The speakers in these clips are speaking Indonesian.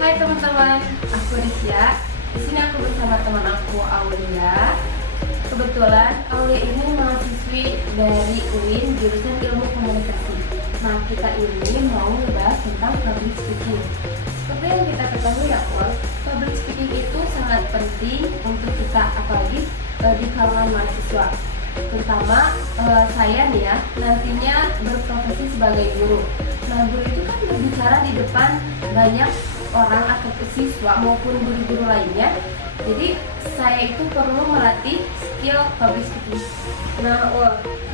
Hai teman-teman, aku Risya. Di sini aku bersama teman aku Aulia. Kebetulan Aulia ini mahasiswi dari UIN jurusan Ilmu Komunikasi. Nah, kita ini mau ngebahas tentang public speaking. Seperti yang kita ketahui ya, public speaking itu sangat penting untuk kita, apalagi di kalangan mahasiswa. Terutama saya nih ya, nantinya berprofesi sebagai guru. Nah, guru itu kan berbicara di depan banyak orang atau siswa maupun guru-guru lainnya. Jadi saya itu perlu melatih skill public speaking. Nah,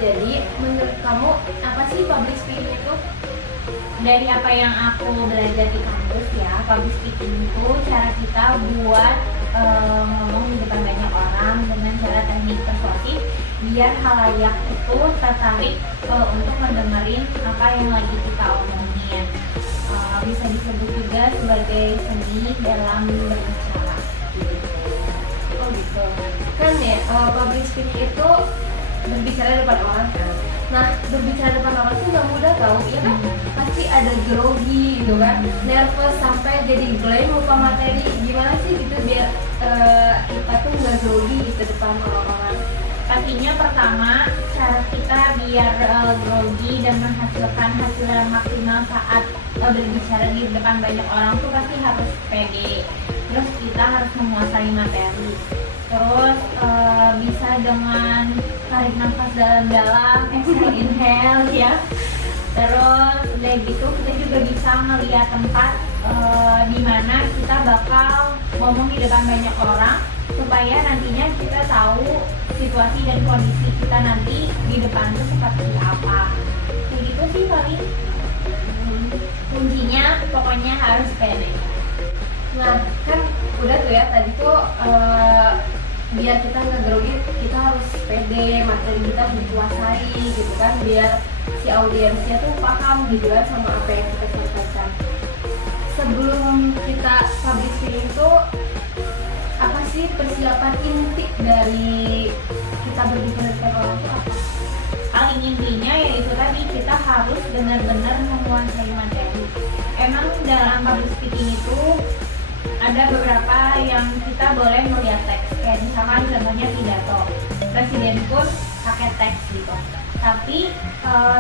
jadi menurut kamu apa sih public speaking itu? Dari apa yang aku belajar di kampus ya, public speaking itu cara kita buat ngomong di depan banyak orang dengan cara teknik persuasif biar halayak itu tertarik untuk mendengarin apa yang lagi kita omongin. Bisa disebut juga sebagai seni dalam berbicara gitu. Oh gitu. Kan ya, public speaking itu berbicara depan orang kan. Nah, berbicara depan orang tuh gak mudah tau, ya kan? Pasti ada grogi gitu kan, nervous sampai jadi blank lupa materi. Gimana sih gitu biar kita tuh gak grogi gitu depan orang-orang? Pastinya pertama cara kita biar grogi dan menghasilkan hasil yang maksimal saat berbicara di depan banyak orang tuh pasti harus pede. Terus kita harus menguasai materi. Terus bisa dengan tarik nafas dalam-dalam, exhale, inhale ya. Terus dari gitu kita juga bisa melihat tempat di mana kita bakal ngomong di depan banyak orang supaya nantinya kita tahu situasi dan kondisi kita nanti di depan itu seperti apa. Begitu sih paling. Kuncinya pokoknya harus pede. Nah, kan udah tuh ya tadi tuh biar kita nggak grogi, kita harus pede, materi kita dikuasai gitu kan, biar si audiensnya tuh paham gitu kan sama apa yang kita sampaikan. Sebelum kita public speaking tuh apa sih persiapan inti dari kita berbicara depan orang tuh apa? Paling intinya yaitu tadi kita harus benar-benar menguasai materi. Emang dalam public speaking itu ada beberapa yang kita boleh melihat teks, kayak misalkan contohnya pidato, presiden pun pakai teks gitu. Tapi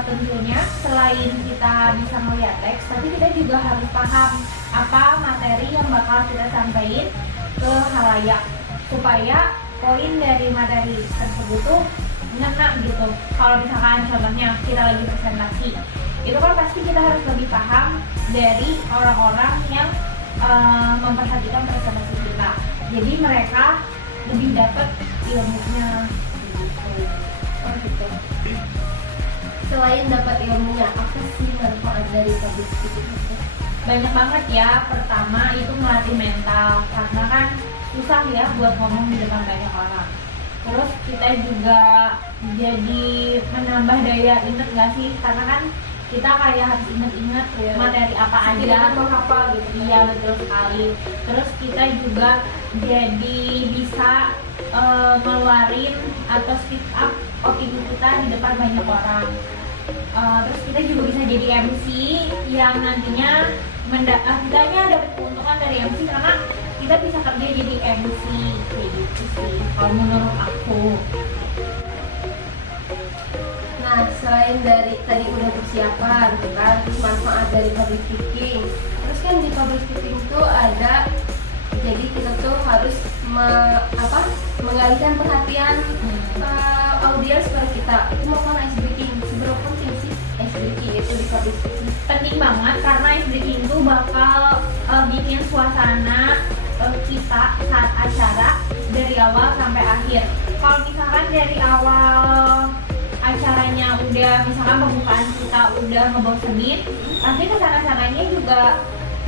tentunya selain kita bisa melihat teks, tapi kita juga harus paham apa materi yang bakal kita sampaikan ke halayak supaya poin dari materi tersebut tuh ngena gitu. Kalau misalkan contohnya kita lagi presentasi, itu kan pasti kita harus lebih paham dari orang-orang yang memperhatikan presentasi kita. Jadi mereka lebih dapat ilmunya gitu. Oh gitu. Selain dapat ilmunya, apa sih manfaat dari public speaking itu? Banyak banget ya. Pertama itu melatih mental, karena kan susah ya buat ngomong di depan banyak orang. Terus kita juga jadi menambah daya inget gak sih? Karena kan kita kayak harus inget-inget materi apa aja, menghafal gitu. Iya betul sekali. Terus kita juga jadi bisa ngeluarin atau speak up opini kita di depan banyak orang. Terus kita juga bisa jadi MC yang nantinya kitanya dapat keuntungan dari MC karena kita bisa kerja jadi MC kayak gitu sih kalau menurut aku. Nah, selain dari tadi udah persiapan gitu kan, terus manfaat dari public speaking, terus kan di public speaking tuh ada, jadi kita tuh harus mengalihkan perhatian audiens pada kita. Itu melakukan ice breaking. Seberapa penting sih ice breaking itu di public speaking? Penting banget karena ice breaking itu bakal bikin suasana kita saat acara dari awal sampai akhir. Kalau misalkan dari awal acaranya udah, misalkan pembukaan kita udah ngebosenin, pasti kesana-sananya juga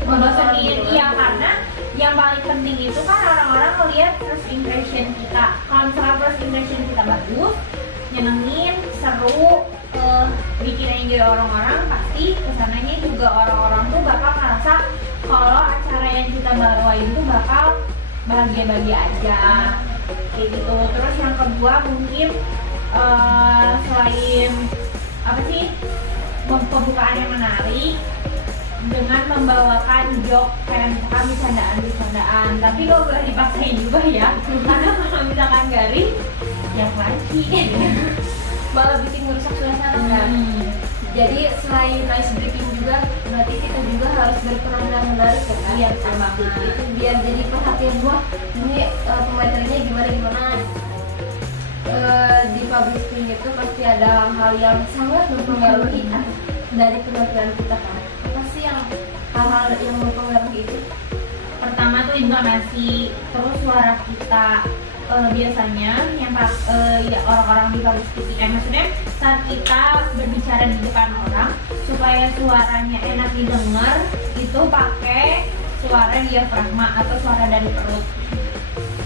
ngebosenin. Iya, karena yang paling penting itu kan orang-orang melihat first impression kita. Kalau misalkan first impression kita bagus, nyenengin, seru, bikin enjoy orang-orang, pasti kesananya juga orang-orang tuh bakal ngerasa kalau acara yang kita bawain tuh bakal bahagia-bahagia aja kayak gitu. Terus yang kedua mungkin selain apa sih pembukaan yang menarik, dengan membawakan joke kayak misalkan bercandaan, tapi gak boleh dipaksain juga ya karena kalau misalkan garing ya lagi malah bikin merusak suasana kan. Jadi selain ice breaking juga berarti kita juga harus berpenampilan menarik ya kan. Iya, betul banget. Itu biar jadi perhatian wah ini pematerinya gimana di public speaking itu pasti ada hal yang sangat mempengaruhi dari penampilan kita kan. Apa sih yang hal-hal yang mempengaruhi itu? Pertama tuh intonasi, terus suara kita. Biasanya yang ya orang-orang di public speaking, maksudnya saat kita berbicara di depan orang supaya suaranya enak didengar itu pakai suara diafragma atau suara dari perut.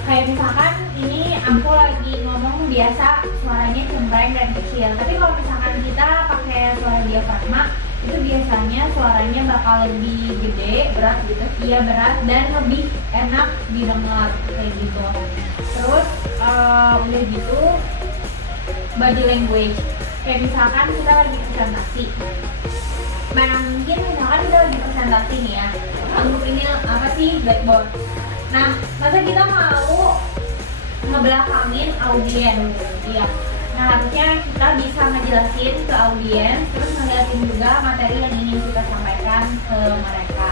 Kayak misalkan ini aku lagi ngomong biasa suaranya cempreng dan kecil, tapi kalau misalkan kita pakai suara diafragma itu biasanya suaranya bakal lebih gede, berat gitu. Iya, berat dan lebih enak didengar kayak gitu. Terus udah gitu body language. Kayak misalkan kita lagi presentasi. Mana mungkin misalkan kita lagi presentasi nih ya. Anggap ini apa sih, blackboard. Nah, masa kita mau ngebelakangin audiens, iya. Nah, harusnya kita bisa ngejelasin ke audiens, terus ngeliatin juga materi yang ingin kita sampaikan ke mereka.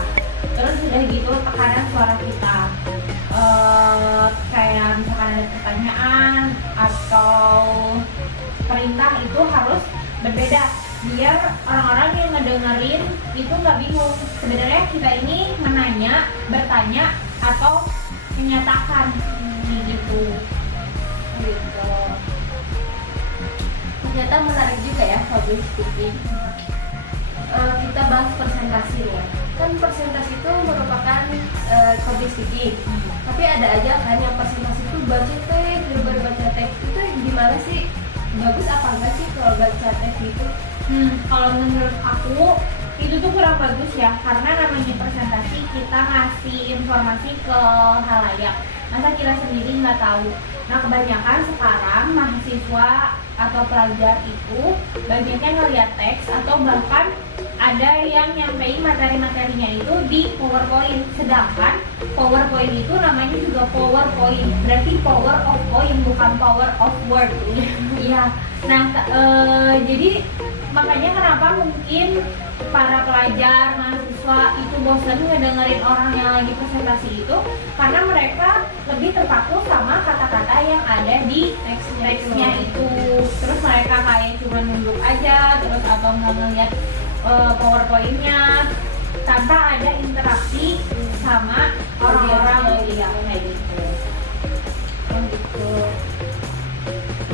Terus udah gitu tekanan suara kita, kayak misalkan ada pertanyaan atau perintah itu harus berbeda biar orang-orang yang ngedengerin itu nggak bingung sebenarnya kita ini menanya, bertanya atau menyatakan gitu. Ternyata menarik juga ya public speaking. Kita bahas presentasi ya. Kan presentasi itu merupakan public speaking. Tapi ada aja kan yang presentasi itu baca teks, baca teks. Itu gimana sih? Bagus apa enggak sih kalau baca teks itu? Kalau menurut aku itu tuh kurang bagus ya, karena namanya presentasi kita ngasih informasi ke halayak, masa kita sendiri nggak tahu. Nah, kebanyakan sekarang mahasiswa atau pelajar itu banyaknya ngeliat teks atau bahkan ada yang nyampein materi-materinya itu di PowerPoint, sedangkan PowerPoint itu namanya juga PowerPoint, berarti power of point bukan power of word. Iya. Nah, jadi makanya kenapa mungkin para pelajar, mahasiswa itu bosan ngedengerin orang yang lagi presentasi itu karena mereka lebih terpaku sama kata-kata yang ada di teksnya itu. Terus mereka kayak cuma nunduk aja terus atau nggak ngeliat PowerPoint-nya tanpa ada interaksi sama orang-orang yang kayak gitu.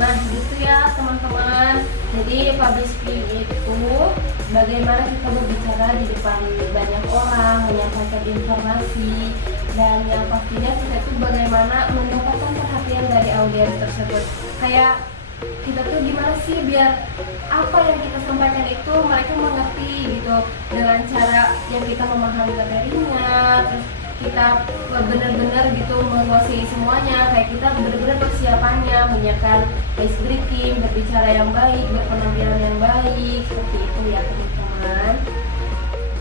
Nah gitu ya teman-teman. Jadi public speaking itu bagaimana kita berbicara di depan banyak orang, menyampaikan informasi, dan yang pastinya kita itu bagaimana mendapatkan perhatian dari audiens tersebut. Kayak kita tuh gimana sih biar apa yang kita sampaikan itu mereka mengerti gitu, dengan cara yang kita memahami materinya, terus kita benar-benar gitu menguasai semuanya, kayak kita benar-benar persiapannya, menyiapkan ice breaking, berbicara yang baik, berpenampilan yang baik, seperti itu ya teman-teman.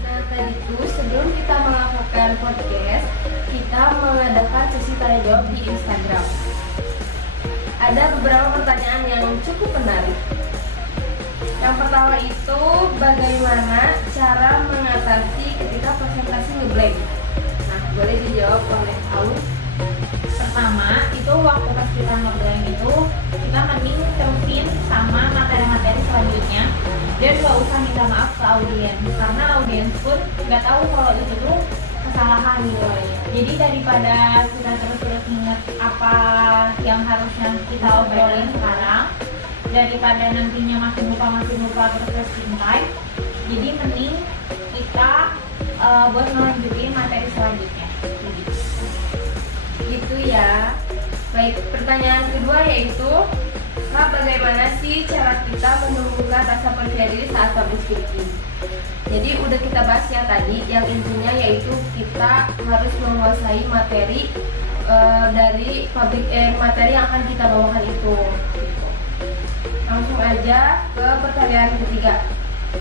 Nah tadi tuh sebelum kita melakukan podcast, kita mengadakan sesi tanya jawab di Instagram. Ada beberapa pertanyaan yang cukup menarik. Yang pertama itu bagaimana cara mengatasi ketika presentasi ngeblank. Boleh dijawab oleh Aul. Pertama, itu waktu pas kita ngeblank itu kita mending terusin sama materi-materi selanjutnya dan gak usah minta maaf ke audiens, karena audiens pun gak tahu kalau itu tuh kesalahan gitu. Jadi daripada kita terus-terus ingat apa yang harusnya kita obrolin sekarang, daripada nantinya makin lupa terus intai, jadi mending kita buat melanjutin materi selanjutnya. Gitu ya. Baik, pertanyaan kedua yaitu Kak, bagaimana sih cara kita menumbuhkan rasa percaya diri saat public speaking? Jadi udah kita bahas ya tadi, yang intinya yaitu kita harus menguasai materi dari materi yang akan kita bawakan itu. Langsung aja ke pertanyaan ketiga.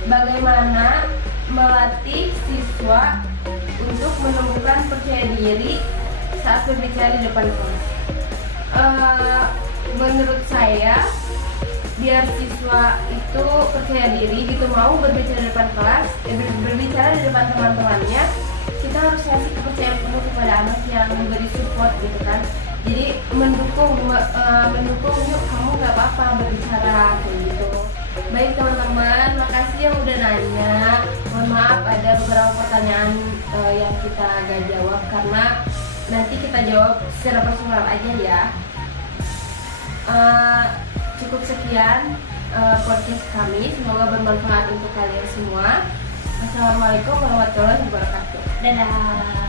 Bagaimana melatih siswa untuk menumbuhkan percaya diri saat berbicara di depan kelas. Menurut saya, biar siswa itu percaya diri gitu, mau berbicara di depan kelas, berbicara di depan teman-temannya, kita harus kasih kepercayaan penuh kepada anak yang memberi support gitu kan. Jadi mendukung yuk, kamu gak apa-apa berbicara kayak gitu. Baik teman-teman, makasih yang udah nanya. Mohon maaf ada beberapa pertanyaan yang kita gak jawab, karena nanti kita jawab secara personal aja ya. Cukup sekian podcast kami, semoga bermanfaat untuk kalian semua. Assalamualaikum warahmatullahi wabarakatuh. Dadah.